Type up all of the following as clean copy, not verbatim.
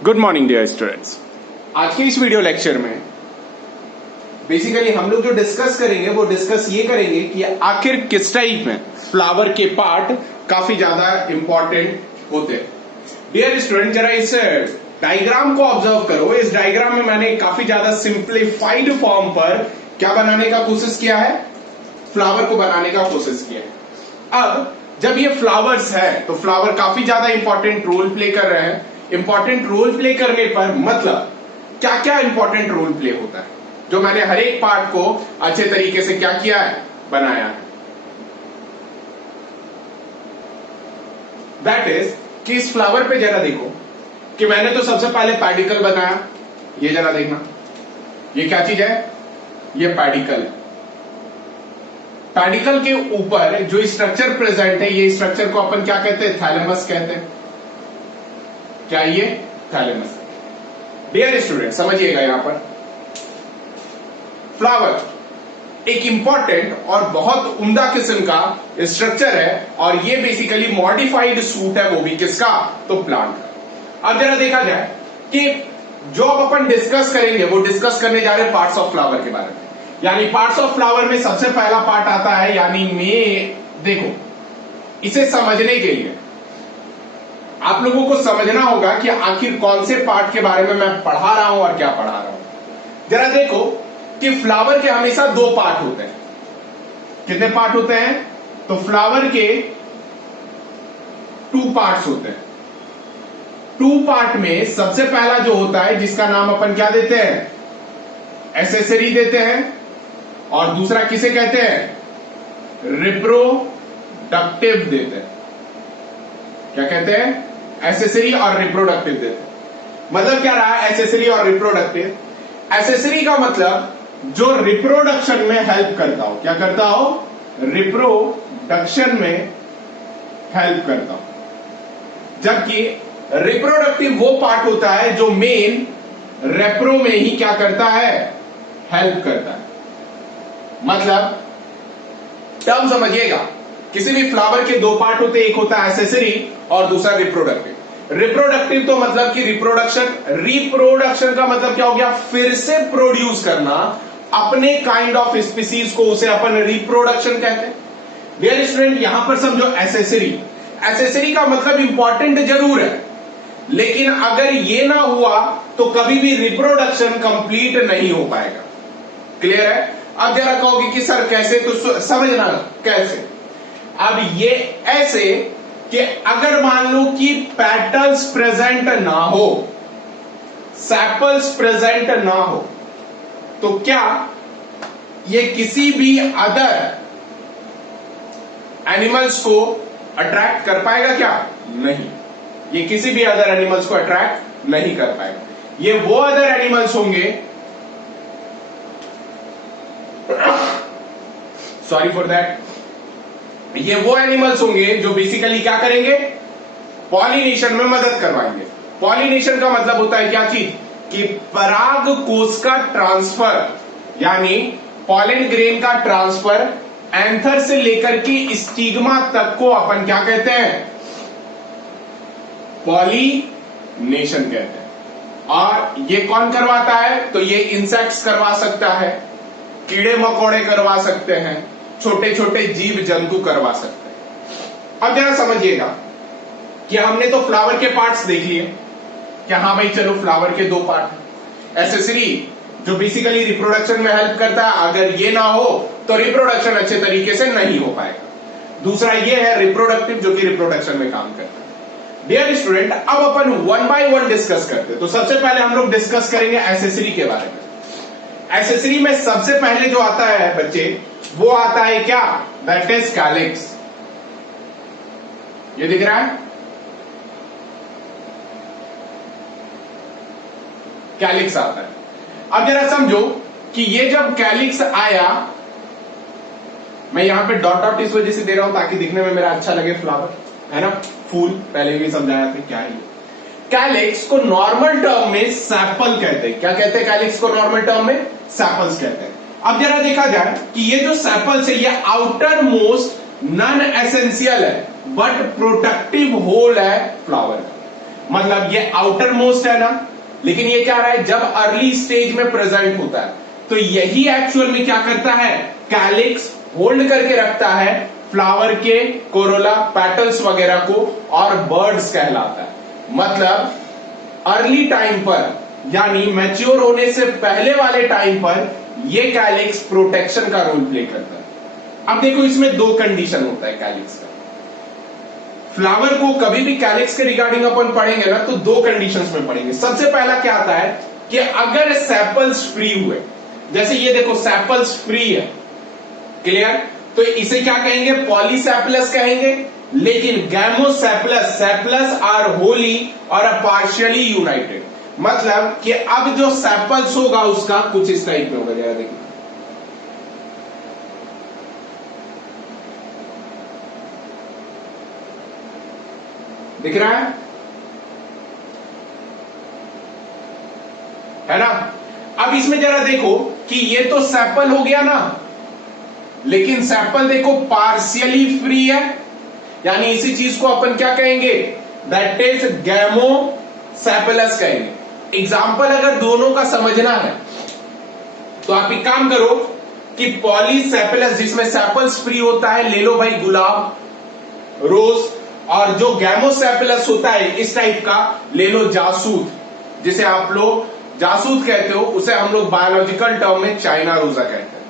Good morning dear students. आज के इस वीडियो लेक्चर में बेसिकली हम लोग जो डिस्कस करेंगे वो डिस्कस ये करेंगे कि आखिर किस टाइप में फ्लावर के पार्ट काफी ज्यादा इंपॉर्टेंट होते हैं। डियर स्टूडेंट, जरा इस डायग्राम को ऑब्जर्व करो। इस डायग्राम में मैंने काफी ज्यादा सिंप्लीफाइड फॉर्म पर क्या बनाने का कोशिश किया है, फ्लावर को बनाने का कोशिश किया है। अब जब ये फ्लावर्स है तो फ्लावर काफी ज्यादा इंपॉर्टेंट रोल प्ले कर रहे हैं। इंपॉर्टेंट रोल प्ले करने पर मतलब क्या क्या इंपॉर्टेंट रोल प्ले होता है, जो मैंने हर एक पार्ट को अच्छे तरीके से क्या किया है, बनाया है। दैट इज कि इस फ्लावर पे जरा देखो कि मैंने तो सबसे पहले पैडिकल बनाया। ये जरा देखना, ये क्या चीज है, ये पैडिकल है। पैडिकल के ऊपर जो स्ट्रक्चर प्रेजेंट है, ये स्ट्रक्चर को अपन क्या कहते हैं, थैलेमस कहते हैं। क्या ये थैलेमस। डियर स्टूडेंट समझिएगा, यहां पर फ्लावर एक इंपॉर्टेंट और बहुत उम्दा किस्म का स्ट्रक्चर है और ये बेसिकली मॉडिफाइड सूट है, वो भी किसका, तो प्लांट का। अब जरा देखा जाए कि जो अब अपन डिस्कस करेंगे वो डिस्कस करने जा रहे हैं पार्ट्स ऑफ फ्लावर के बारे में। यानी पार्ट्स ऑफ फ्लावर में सबसे पहला पार्ट आता है, यानी देखो इसे समझने के लिए आप लोगों को समझना होगा कि आखिर कौन से पार्ट के बारे में मैं पढ़ा रहा हूं और क्या पढ़ा रहा हूं। जरा देखो कि फ्लावर के हमेशा दो पार्ट होते हैं। कितने पार्ट होते हैं, तो फ्लावर के 2 पार्ट्स होते हैं। 2 पार्ट में सबसे पहला जो होता है, जिसका नाम अपन क्या देते हैं, एसेसरी देते हैं, और दूसरा किसे कहते हैं, रिप्रोडक्टिव देते हैं। क्या कहते हैं, एसेसरी और रिप्रोडक्टिव देते हैं। मतलब क्या रहा एसेसरी और रिप्रोडक्टिव। एसेसरी का मतलब जो रिप्रोडक्शन में हेल्प करता हो। क्या करता हो, रिप्रोडक्शन में हेल्प करता हो। जबकि रिप्रोडक्टिव वो पार्ट होता है जो मेन रेप्रो में ही क्या करता है, हेल्प करता है। मतलब टर्म समझिएगा, किसी भी फ्लावर के 2 पार्ट होते हैं, एक होता है एसेसरी और दूसरा रिप्रोडक्टिव। रिप्रोडक्टिव तो मतलब कि रिप्रोडक्शन। रिप्रोडक्शन का मतलब क्या हो गया, फिर से प्रोड्यूस करना अपने काइंड ऑफ स्पीसीज को, उसे अपन रिप्रोडक्शन कहते हैं। डियर स्टूडेंट, यहां पर समझो एसेसरी। एसेसरी का मतलब इंपॉर्टेंट जरूर है, लेकिन अगर ये ना हुआ तो कभी भी रिप्रोडक्शन कंप्लीट नहीं हो पाएगा। क्लियर है। अब जरा कहोगे कि सर कैसे, तो समझना कैसे। अब ये ऐसे कि अगर मान लो कि पेटल्स प्रेजेंट ना हो, सेपल्स प्रेजेंट ना हो, तो क्या ये किसी भी अदर एनिमल्स को अट्रैक्ट कर पाएगा, क्या नहीं, ये किसी भी अदर एनिमल्स को अट्रैक्ट नहीं कर पाएगा। ये वो अदर एनिमल्स होंगे, सॉरी फॉर दैट, ये वो एनिमल्स होंगे जो बेसिकली क्या करेंगे, पॉलिनेशन में मदद करवाएंगे। पॉलिनेशन का मतलब होता है क्या चीज, कि पराग कोष का ट्रांसफर, यानी पॉलन ग्रेन का ट्रांसफर एंथर से लेकर के स्टिग्मा तक को अपन क्या कहते हैं, पॉलिनेशन कहते हैं। और ये कौन करवाता है, तो ये इंसेक्ट्स करवा सकता है, कीड़े मकोड़े करवा सकते हैं, छोटे छोटे जीव जंतु करवा सकते हैं। अब जरा समझिएगा कि हमने तो फ्लावर के पार्ट्स देख लिए कि हाँ भाई चलो फ्लावर के 2 पार्ट। एसेसरी जो बेसिकली रिप्रोडक्शन में हेल्प करता है, अगर ये ना हो तो रिप्रोडक्शन अच्छे तरीके से नहीं हो पाएगा। दूसरा ये है रिप्रोडक्टिव, जो कि रिप्रोडक्शन में काम करता है। डियर स्टूडेंट, अब अपन 1 बाय 1 डिस्कस करते हैं। तो सबसे पहले हम लोग डिस्कस करेंगे एसेसरी के बारे में। एसेसरी में सबसे पहले जो आता है बच्चे, वो आता है क्या, दैट इज कैलिक्स। ये दिख रहा है, कैलिक्स आता है। अब जरा समझो कि ये जब कैलिक्स आया, मैं यहां पे डॉट डॉट इस वजह से दे रहा हूं ताकि दिखने में मेरा अच्छा लगे, फ्लावर है ना, फूल, पहले भी समझाया था क्या है। कैलिक्स को नॉर्मल टर्म में सैपल कहते हैं। क्या कहते हैं कैलिक्स को नॉर्मल टर्म में, सैपल्स कहते हैं। अब जरा देखा जाए कि ये जो सैपल्स है, ये आउटर मोस्ट नॉन एसेंशियल है बट प्रोटेक्टिव होल है फ्लावर का। मतलब ये आउटर मोस्ट है ना, लेकिन ये क्या रहा है, जब अर्ली स्टेज में प्रेजेंट होता है तो यही एक्चुअल में क्या करता है, कैलिक्स होल्ड करके रखता है फ्लावर के कोरोला पेटल्स वगैरह को, और बर्ड्स कहलाता है। मतलब अर्ली टाइम पर यानी मैच्योर होने से पहले वाले टाइम पर ये कैलिक्स प्रोटेक्शन का रोल प्ले करता है। अब देखो इसमें दो कंडीशन होता है कैलिक्स का। फ्लावर को कभी भी कैलिक्स के रिगार्डिंग अपन पढ़ेंगे ना तो दो कंडीशंस में पढ़ेंगे। सबसे पहला क्या आता है कि अगर सेपल्स फ्री हुए, जैसे ये देखो सेपल्स फ्री है, क्लियर, तो इसे क्या कहेंगे, पॉलीसेपलस कहेंगे। लेकिन गैमोसेपलस, सेपलस आर होली और पार्शियली यूनाइटेड, मतलब कि अब जो सेपल्स होगा उसका कुछ इस टाइप में होगा। जरा देखिए, दिख रहा है ना। अब इसमें जरा देखो कि ये तो सेपल हो गया ना, लेकिन सेपल देखो पार्शियली फ्री है, यानी इसी चीज को अपन क्या कहेंगे, दैट इज गैमोसेपलस कहेंगे। एग्जाम्पल अगर दोनों का समझना है तो आप एक काम करो कि पॉलीसेपलस जिसमें सेपल्स फ्री होता है ले लो भाई, गुलाब, रोज, और जो गैमोसेपलस होता है इस टाइप का ले लो जासूद, जिसे आप लोग जासूद कहते हो, उसे हम लोग बायोलॉजिकल टर्म में चाइना रोजा कहते हैं,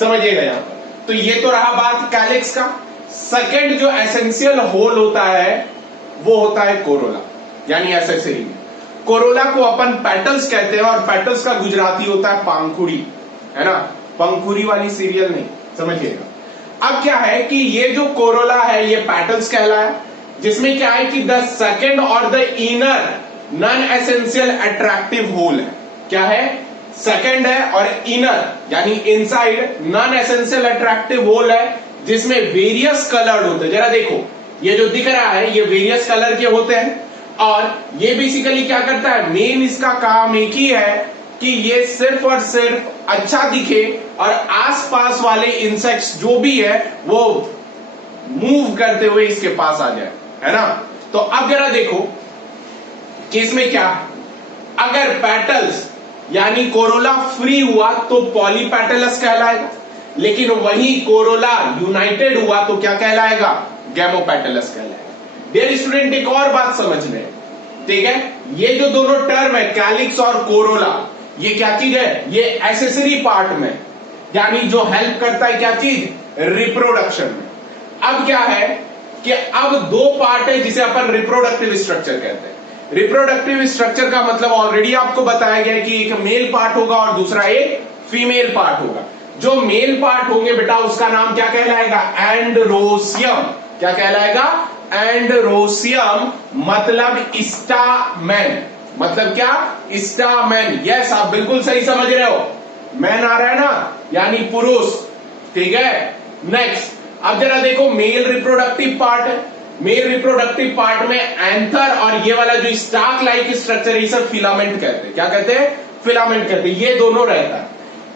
समझिएगा यहां पर। तो ये तो रहा बात कैलिक्स का। सेकेंड जो एसेंशियल होल होता है वो होता है कोरोला, यानी एसेसरी में। कोरोला को अपन पेटल्स कहते हैं, और पेटल्स का गुजराती होता है पांखुड़ी, है ना, पंखुड़ी वाली सीरियल नहीं, समझिएगा। अब क्या है कि ये जो कोरोला है ये पेटल्स कहलाया, जिसमें क्या है कि द सेकेंड और the inner non essential attractive whorl है। क्या है, सेकेंड है, और इनर यानी inside non essential attractive whorl है, जिसमें वेरियस कलर्ड होते हैं। जरा देखो ये जो दिख रहा है ये वेरियस कलर के होते हैं, और ये बेसिकली क्या करता है, मेन इसका काम एक ही है कि ये सिर्फ और सिर्फ अच्छा दिखे और आसपास वाले इंसेक्ट्स जो भी है वो मूव करते हुए इसके पास आ जाए, है ना। तो अब जरा देखो कि इसमें क्या, अगर पेटल्स यानी कोरोला फ्री हुआ तो पॉलीपेटलस कहलाएगा, लेकिन वही कोरोला यूनाइटेड हुआ तो क्या कहलाएगा, गैमोपेटलस कहलाएगा। डियर स्टूडेंट एक और बात समझ लें, ठीक है, ये जो दोनों टर्म है कैलिक्स और कोरोला, ये क्या चीज है, ये एसेसरी पार्ट में, यानी जो हेल्प करता है क्या चीज, रिप्रोडक्शन में। अब क्या है कि अब दो पार्ट है जिसे अपन रिप्रोडक्टिव स्ट्रक्चर कहते हैं। रिप्रोडक्टिव स्ट्रक्चर का मतलब ऑलरेडी आपको बताया गया है कि एक मेल पार्ट होगा और दूसरा एक फीमेल पार्ट होगा। जो मेल पार्ट होंगे बेटा उसका नाम क्या कहलाएगा, एंडरोसियम। क्या कहलाएगा, एंडरोसियम, मतलब स्टामेन, मतलब क्या, स्टामेन। यस आप बिल्कुल सही समझ रहे हो, मैन आ रहा है ना, यानी पुरुष, ठीक है। नेक्स्ट अब जरा देखो मेल रिप्रोडक्टिव पार्ट है, मेल रिप्रोडक्टिव पार्ट में एंथर और ये वाला जो स्टार्क लाइक स्ट्रक्चर है इसे फिलामेंट कहते हैं। क्या कहते हैं, फिलामेंट कहते हैं। ये दोनों रहता है।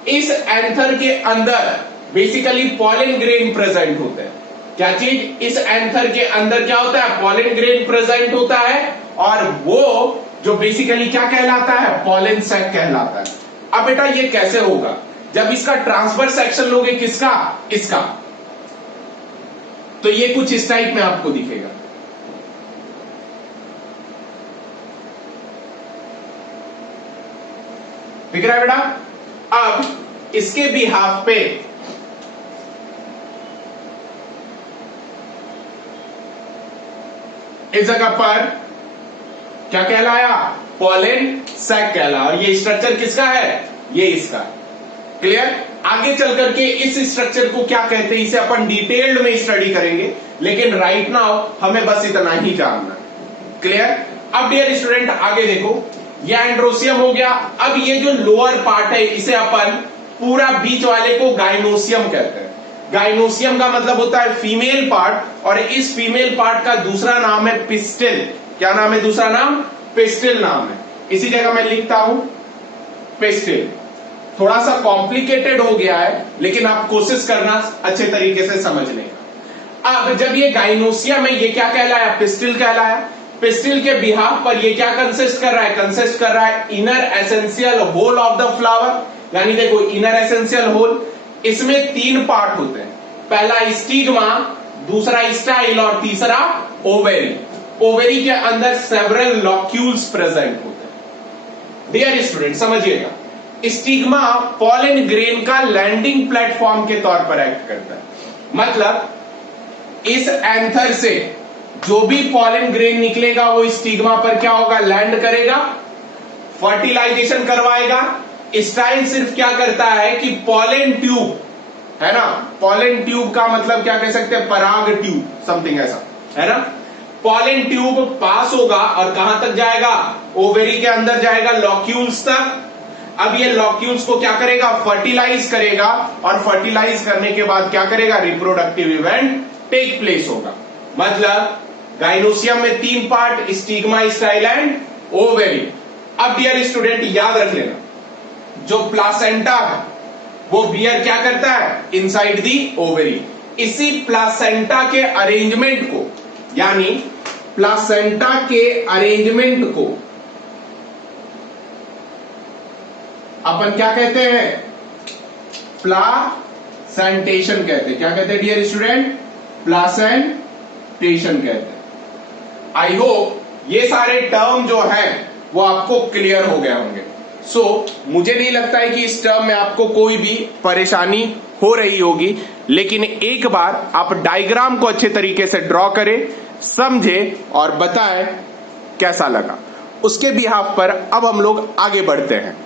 इस एंथर के अंदर बेसिकली पॉलन ग्रेन प्रेजेंट होते हैं। क्या चीज, इस एंथर के अंदर क्या होता है, पॉलन ग्रेन प्रेजेंट होता है, और वो जो बेसिकली क्या कहलाता है, पॉलन सैक कहलाता है। अब बेटा ये कैसे होगा, जब इसका ट्रांसफर सेक्शन लोगे किसका, इसका, तो ये कुछ इस टाइप में आपको दिखेगा। दिख रहा है बेटा। अब इसके बिहाफ पे इस जगह पर क्या कहलाया, पॉलन सैक कहला, और ये स्ट्रक्चर किसका है, ये इसका। क्लियर। आगे चल करके इस स्ट्रक्चर को क्या कहते हैं इसे अपन डिटेल्ड में स्टडी करेंगे, लेकिन राइट नाउ हमें बस इतना ही जानना। क्लियर। अब डियर स्टूडेंट आगे देखो, ये एंड्रोसियम हो गया। अब ये जो लोअर पार्ट है इसे अपन पूरा बीच वाले को गाइनोसियम कहते हैं। गाइनोसियम का मतलब होता है फीमेल पार्ट, और इस फीमेल पार्ट का दूसरा नाम है पिस्टिल। क्या नाम है, दूसरा नाम पिस्टिल नाम है। इसी जगह मैं लिखता हूं पिस्टिल। थोड़ा सा कॉम्प्लिकेटेड हो गया है, लेकिन आप कोशिश करना अच्छे तरीके से समझने का। अब जब ये गाइनोसियम है, ये क्या कहलाया, पिस्टिल कहलाया। पिस्टिल के बिहाफ पर ये क्या कंसिस्ट कर रहा है? कंसिस्ट कर रहा है inner essential whorl of the flower, यानी देखो इनर एसेंशियल होल, इसमें 3 पार्ट होते हैं, पहला स्टिग्मा, दूसरा स्टाइल और तीसरा ओवेरी। ओवेरी के अंदर सेवरल लॉक्यूल्स प्रेजेंट होते हैं। डियर स्टूडेंट समझिएगा, स्टिग्मा पॉलन ग्रेन का लैंडिंग प्लेटफॉर्म के तौर पर एक्ट करता है। मतलब इस एंथर से जो भी पॉलन ग्रेन निकलेगा वो स्टिग्मा पर क्या होगा? लैंड करेगा, फर्टिलाइजेशन करवाएगा। स्टाइल सिर्फ क्या करता है कि पॉलन ट्यूब है ना, पॉलन ट्यूब का मतलब क्या कह सकते हैं? पराग ट्यूब, समथिंग ऐसा है ना। पॉलन ट्यूब पास होगा और कहां तक जाएगा? ओवेरी के अंदर जाएगा, लॉक्यूल्स तक। अब ये लॉक्यूल्स को क्या करेगा? फर्टिलाइज करेगा, और फर्टिलाइज करने के बाद क्या करेगा? रिप्रोडक्टिव इवेंट टेक प्लेस होगा। मतलब गाइनोसियम में 3 part, stigma, style and ovary. अब डियर स्टूडेंट याद रख लेना, जो प्लासेंटा है वो बियर क्या करता है? Inside the ovary. इसी प्लासेंटा के अरेंजमेंट को, यानी प्लासेंटा के अरेंजमेंट को अपन क्या कहते हैं? प्लासेंटेशन कहते हैं। क्या कहते हैं डियर स्टूडेंट? प्लासेंटेशन कहते हैं। आई होप ये सारे टर्म जो है वो आपको क्लियर हो गए होंगे। मुझे नहीं लगता है कि इस टर्म में आपको कोई भी परेशानी हो रही होगी, लेकिन एक बार आप डायग्राम को अच्छे तरीके से ड्रॉ करें, समझें और बताएं कैसा लगा। उसके बिहाफ पर अब हम लोग आगे बढ़ते हैं।